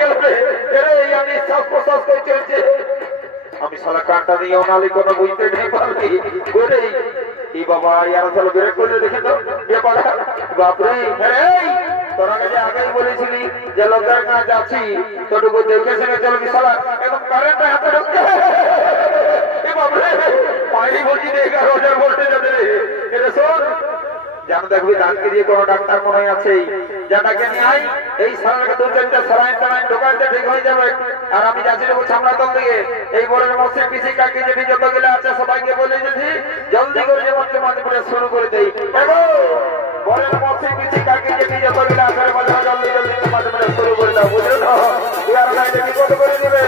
গেল রে এই আমি শ্বাস প্রশ্বাস করে চলছে আমি সালা কাঁটা দিয়ে ওনালি কোনো বুঝতে নেই পারলি করে এই বাবা ইয়ার চলো বের করে দেখে তো বাপরে তোরা কাছে আগেই বলেছিলি যে লোকের কাছে যাচ্ছি তোটুকু দেখে শুনে চলবি সালা একদম কারেন্ট হাতে ঢুকছে বাপরে পানি বলছি 11,000 ভোল্টেজ আছে এটা শোন জানো দেখবি ডাক্তার দিয়ে কোনো ডাক্তার মনে আছে যেটাকে নিয়ে এই সালাকে দু চারটা সালাইন টালাইন ঢোকাইতে ঠিক হয়ে যাবে আর আমি যাচ্ছি দেখো সামনাতল থেকে এই বরের মধ্যে পিছিয়ে কাকি যেটি যতগুলো আছে সবাইকে বলে দিয়েছি জলদি করে যে মধ্যে মাঝে পড়ে শুরু করে দেই বরের মধ্যে পিছিয়ে কাকি যেটি যতগুলো আছে মাঝে জলদি জলদি মাঝে পড়ে শুরু করে দাও বুঝলো না ইয়ার লাইনে বিপদ করে দিবে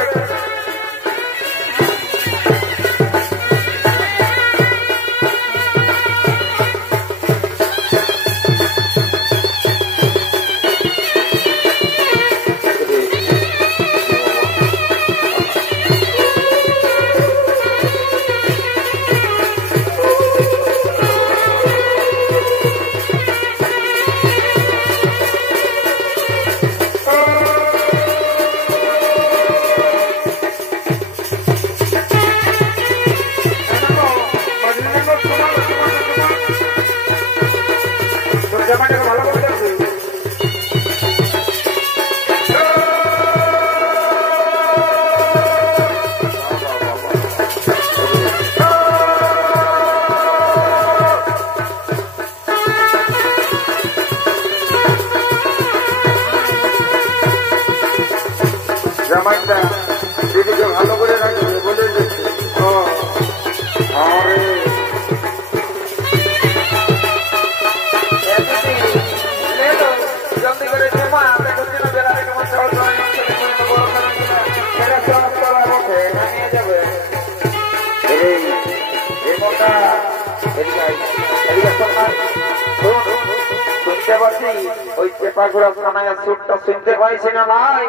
শুনতে পাইছি না ভাই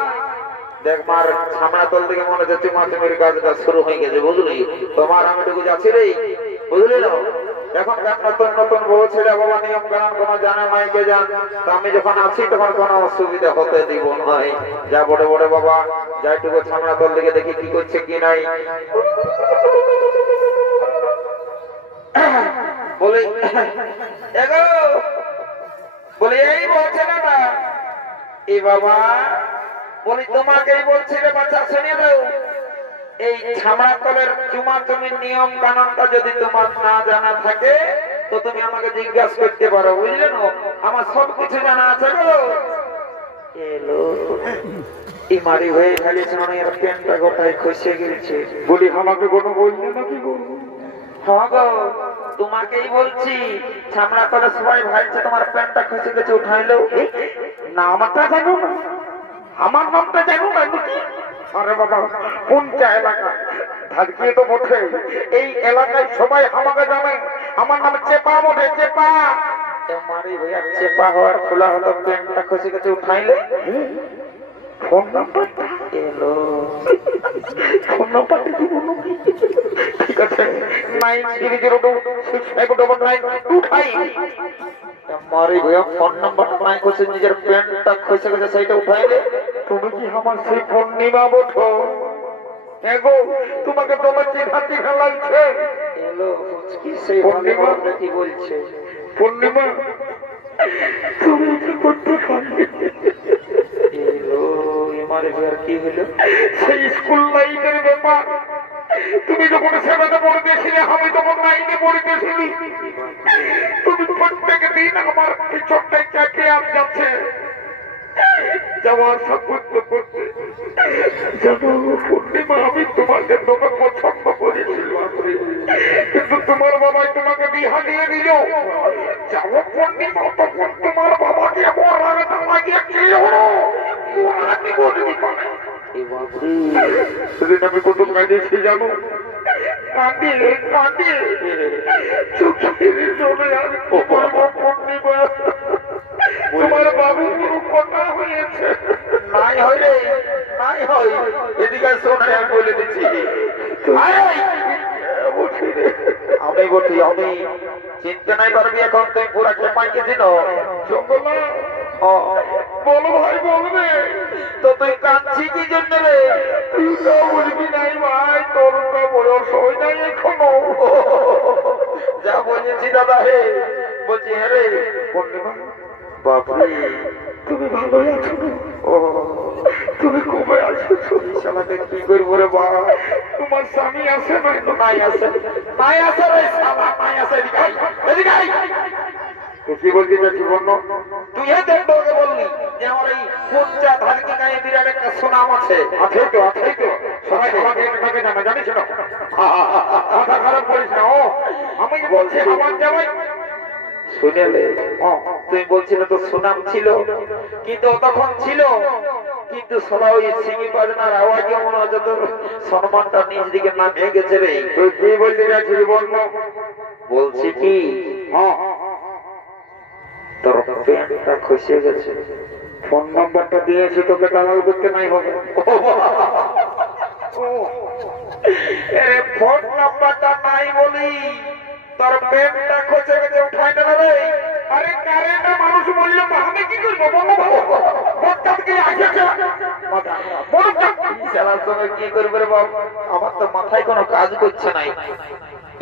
দেখ মার সামনা তল থেকে মনে হচ্ছে মাধ্যমের কাজটা শুরু হয়ে গেছে বুঝলি তোমার আমি টুকু যাচ্ছি রে বুঝলি না এখনকার নতুন নতুন বউ ছেলে বাবা নিয়ম কানুন কোনো জানে মাইকে যান আমি যখন আছি তখন কোনো অসুবিধা হতে দিব নয় যা বড় বড় বাবা যাইটুকু সামনা তল থেকে দেখি কি করছে কি নাই বলে এগো বলে এই বলছে না এই বাবা বলি তোমাকেই বলছি রে বাচ্চা শুনিয়ে দাও এই ছামড়া তলের চুমা চুমির নিয়ম কানুনটা যদি তোমার না জানা থাকে তো তুমি আমাকে জিজ্ঞাসা করতে পারো বুঝলে না আমার সবকিছু জানা আছে গো এলো এই মারি হয়ে ফেলেছে মানে এর প্যান্টটা গোটায় খসে গেছে বলি আমাকে কোনো বললে নাকি গো হ্যাঁ গো তোমাকেই বলছি ছামড়া তলে সবাই ভাইছে তোমার প্যান্টটা খসে গেছে উঠাইলো না আমারটা জানো না আমার নামটা জানো না আরে বাবা কোনটা এলাকা ধারকিয়ে তো বটে এই এলাকায় সবাই আমাকে জানে আমার নাম চেপা বটে চেপা মারি ভাইয়া চেপা হওয়ার খোলা হলো প্যান্টটা খসে গেছে উঠাইলে ফোন নাম্বারটা এলো ফোন নাম্বারটা কি বলো ঠিক আছে 9302659925 মারি ভাইয়া ফোন নাম্বারটা নাই কইছে নিজের প্যান্টটা খসে গেছে সেইটা উঠাইলে তুমি কি আমার সেই পূর্ণিমা বঠো এগো তোমাকে তোমার চিঠাতি লাগছে এলো কি সেই পূর্ণিমা কি বলছে পূর্ণিমা তুমি কি করতে পারবে এলো আমারে আর কি হলো সেই স্কুল লাইফের ব্যাপার তুমি যখন সেবাতে পড়তেছিলে আমি তখন লাইনে পড়তেছিলি তুমি প্রত্যেক দিন আমার পিছনটা চাকে আপ যাচ্ছে যাওয়ার সাপোর্ট করতে জানো পূর্ণিমা আমি তোমাকে দোকান পছন্দ করেছিলাম কিন্তু তোমার বাবাই তোমাকে বিহা দিয়ে দিল যাবো পূর্ণিমা তখন তোমার বাবাকে এমন রাগাটা লাগিয়েছিল সেদিন আমি কত কাঁদিয়েছি জানো কাঁদিয়ে কাঁদিয়ে চোখের জলে আমি পূর্ণিমা তোমার বাবু কথা হয়েছে নাই হইলে নাই হয় এদিকে শোনে আমি বলে দিচ্ছি আমি বলছি আমি চিনতে নাই পারবি এখন তুই পুরা খেপাইকে চিনো জঙ্গল বলো ভাই বলবে তো তুই কাঁদছি কি জন্য রে? তুই তো বুঝবি নাই ভাই, তোর তো বয়স হয় নাই এখনো। যা বলেছি দাদা হে, বলছি হ্যাঁ রে পূর্ণিমা। বাপরে তুমি ভালোই আছো? ও তুমি কবে আসছো? শালাকে কি করবো রে বাবা, তোমার স্বামী আছে নাই? নাই আছে, নাই আছে রে শালা, নাই আছে। এদিকে আই, তুই কি বলতে চাচ্ছি বন্য? তুই এ দেখ তোকে বললি যে আমার এই কোনটা ধারকে গায়ে বিরাট একটা সুনাম আছে। আছে তো, আছেই তো, সবাই আমাকে এটাকে জানা, জানিস না? মাথা খারাপ করিস না। ও আমি বলছি আমার জামাই শুনেলে, তুই বলছিলে তো সুনাম ছিল, কিন্তু তখন ছিল, কিন্তু সবাই ওই সিঙ্গি বাজনার আওয়াজে মনে হয় যত সম্মানটা নিজ দিকে নামিয়ে গেছে রে। তুই কি বলতে চাচ্ছিস বন্য? বলছি কি তোর প্যান্টটা খসে গেছে। ফোন নাম্বারটা দিয়েছে তোকে দালাল করতে নাই হবে। ফোন নাম্বারটা নাই বলি তোর প্যান্টটা খসে গেছে, উঠাই না রে। আরে কারেন্ট মানুষ বললে আমি কি করবো? কি করবে রে বাবা, আমার তো মাথায় কোনো কাজ করছে নাই।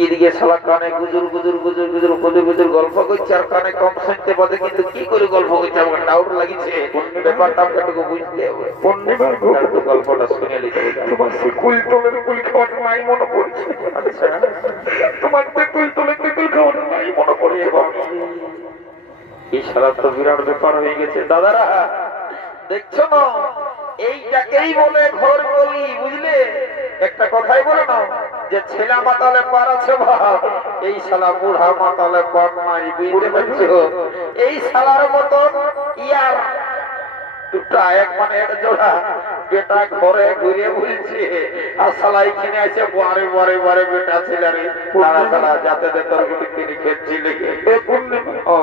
এদিকে শালা কানে গুজুর গুজুর গুজুর গুজুর গুজুর গুজুর গল্প করছে, আর কানে কম শুনতে পারে, কিন্তু কি করে গল্প করছে আমার ডাউট লাগিছে। ব্যাপারটা আপনাকে বুঝতে হবে। গল্পটা শুনে নিতে হবে। তোমার সে কুল তোলের কুল খাওয়াটা নাই মনে পড়ছে। আচ্ছা তোমার কুল তোলের কুল খাওয়াটা নাই মনে পড়ছে। এই শালা তো বিরাট ব্যাপার হয়ে গেছে। দাদারা দেখছো না, এইটাকেই বলে ঘর বলি, বুঝলে? একটা কথাই বলে না যে ছেলে মাতালে পার আছে ভাব, এই শালা বুড়া মাতালে পার নাই, বুঝতে পারছো? এই শালার মতন ইয়ার দুটা এক মানে এক জোড়া বেটা ঘরে ঘুরে বলছে, আর শালা এখানে আছে বারে বারে বারে বেটা ছেলে রে তারা তারা যাতে তোর গুলি তিনি খেলছিলে। ও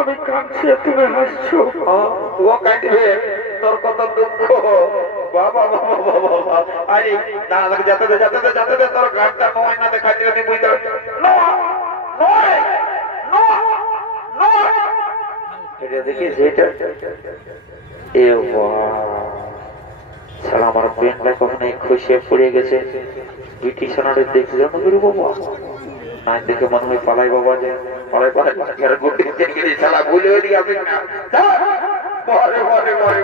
আমি কাঁদছি, তুমি হাসছো। ও কাঁদবে, তোর কত দুঃখ। বাবা বাবা বাবা বাবা, আরে না যাতে যাতে যাতে তোর গানটা নয় না দেখা দিলে তুই বুঝতে পারছিস। এটা দেখিস এটা, এ শালা আমার পেনটা কখনো খুশিয়ে পড়ে গেছে। ব্রিটিশনারে দেখলে না গুরু বাবা, না দেখে মনে হয় পালাই বাবা, যে পালাই পালাই শালা ভুলে হয়ে গেছে না। পরে পরে পরে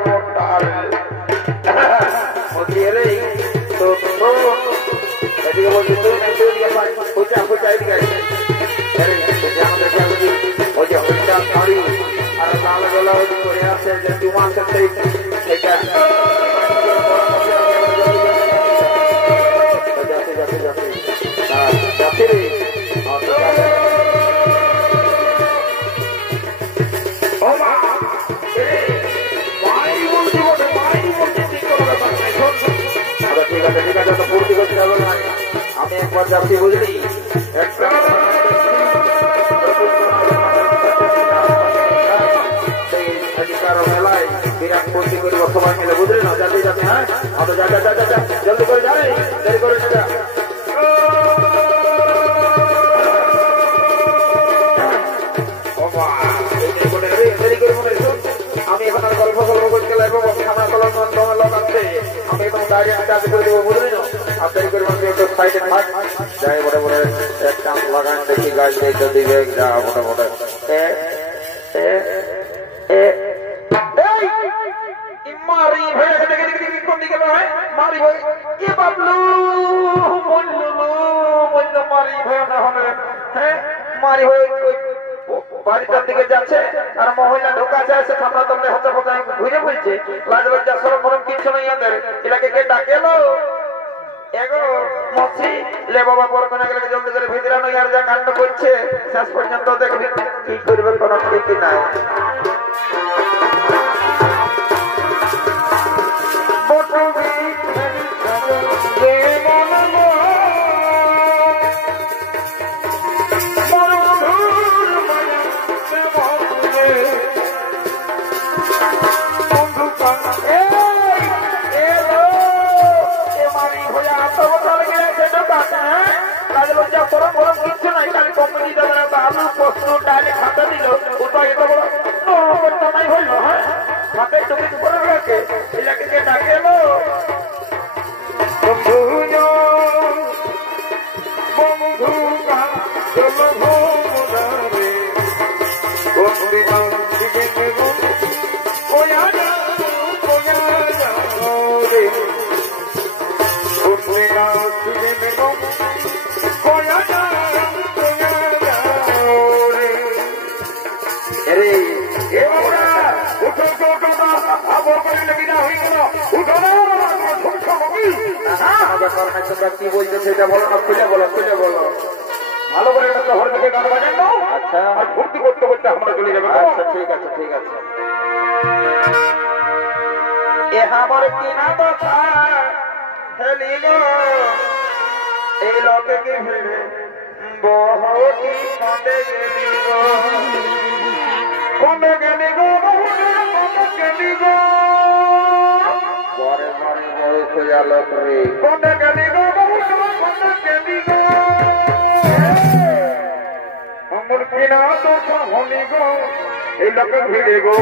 এদিকে বলছি তুই না তুই পয়সা পয়সা এদিকে ওই যে হইটা শাড়ি আর লাল গোলা ওই করে আছে যে তোমার সাথে এটা যাতে যাতে যাতে যাতে রে। ও মা মাই বলছি বলে মাই বলছি, ঠিক করে ব্যাপার নাই। ঠিক আছে ঠিক আছে, তো পূর্তি করতে হবে না। আমি একবার যাচ্ছি বুঝলি, একটা মেলায় বিরাট পূর্তি করব সবাই মিলে, বুঝলি না? যাতে যাতে হ্যাঁ, যা যা যা যা জলদি করে যাই, দেরি করে না যা। আমি এখন আর গল্প গল্প করতে লাগবো, খানা কলম লোক আছে, আমি এখন ডাইরেক্ট কাজ করে দেবো, বুঝলি না? আর দেরি করে একটু সাইডে থাক, যাই বড় বড় এক কাম লাগান দেখি গাছ দেখতে দিবে যা মোটা মোটা। মারি ভাই দেখে দেখে দেখে কোন দিকে হয়, মারি ভাই এ বাবলু বললু বললো মারি ভাই না হলে, হ্যাঁ মারি ভাই বাড়িটার দিকে যাচ্ছে, আর মহিলা ঢোকা যায়, সে ঠান্ডা তলে হতে হতে ঘুরে বলছে, লাজ লজ্জা সরম ফরম কিছু নেই এদের, এটাকে কে ডাকেলো? এগো মসি লে বাবা বড় কোনে গেলে জলদি করে ভিতরে নই, আর যা কাণ্ড করছে শেষ পর্যন্ত দেখবি কি করবে কোনো ঠিক নাই। তুমি করে রাখে এলাকে কে ডাকে লো বন্ধু বন্ধু কা চলো ভোরে বন্ধু দিকে নেব ওয়া না রে বন্ধু না দিকে নেব ওয়া না রে আরে এ বাবা উঠো উঠো উঠো আবো করে বিনা হই গেল উঠো না কি বলছে সেটা বলো না খুলে বলো ভালো করে একটা শহর থেকে গান বাজান দাও আচ্ছা আর ভর্তি করতে করতে আমরা চলে যাবো আচ্ছা ঠিক আছে এ আমার কিনা তো হেলি গো এই লোকে কি ভিড়ে বহুটি কন্দে গেলি গো কন্দে গেলি গো পরে পরে বড় খোঁজা লোক রে কন্দে গেলি গো কন্দে গেলি গো আমার কিনা তো হলি গো এই লোকে ভিড়ে গো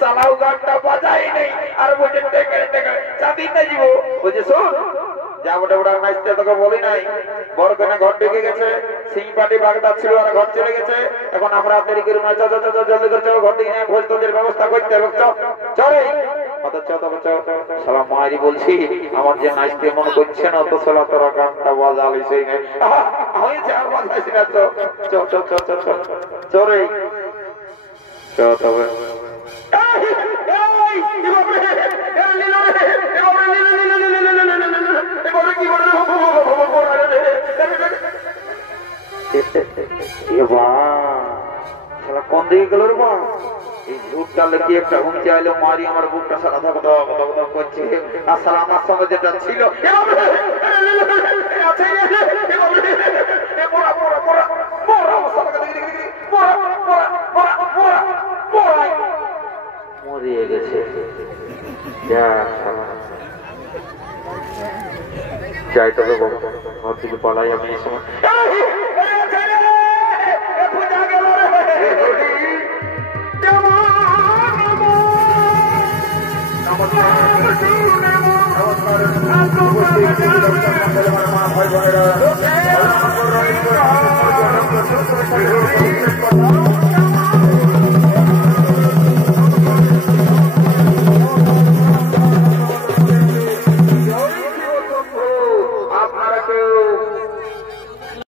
সালাউ গানটা বাজাই নেই আর বলছে চাঁদি না জীব বলছে শোন যা মোটা মোটা নাচতে তোকে বলি নাই বড় কেন ঘর ঢুকে গেছে সিং পাটি বাগদা ছিল আর ঘর চলে গেছে এখন আমরা দেরি করি না জলদি করে চলো ঘর থেকে ভোজ তোদের ব্যবস্থা করতে হবে চলে সালাম মায়েরই বলছি আমার যে নাচতে মনে করছে না তো সালা তোরা গানটা বাজালি সেই নেই হয়েছে আর বাজাইছি না চরে তবে কোন দিকে গেল রে মা এই ঝুটটা লেগে একটা উঁচে আইলো মারি আমার বুকটা সারা কথা করছে আসলে আমার সঙ্গে যেটা ছিল মরিয়ে গেছে যাই তবে ঘর থেকে পালাই আমি এই সময় নমস্কার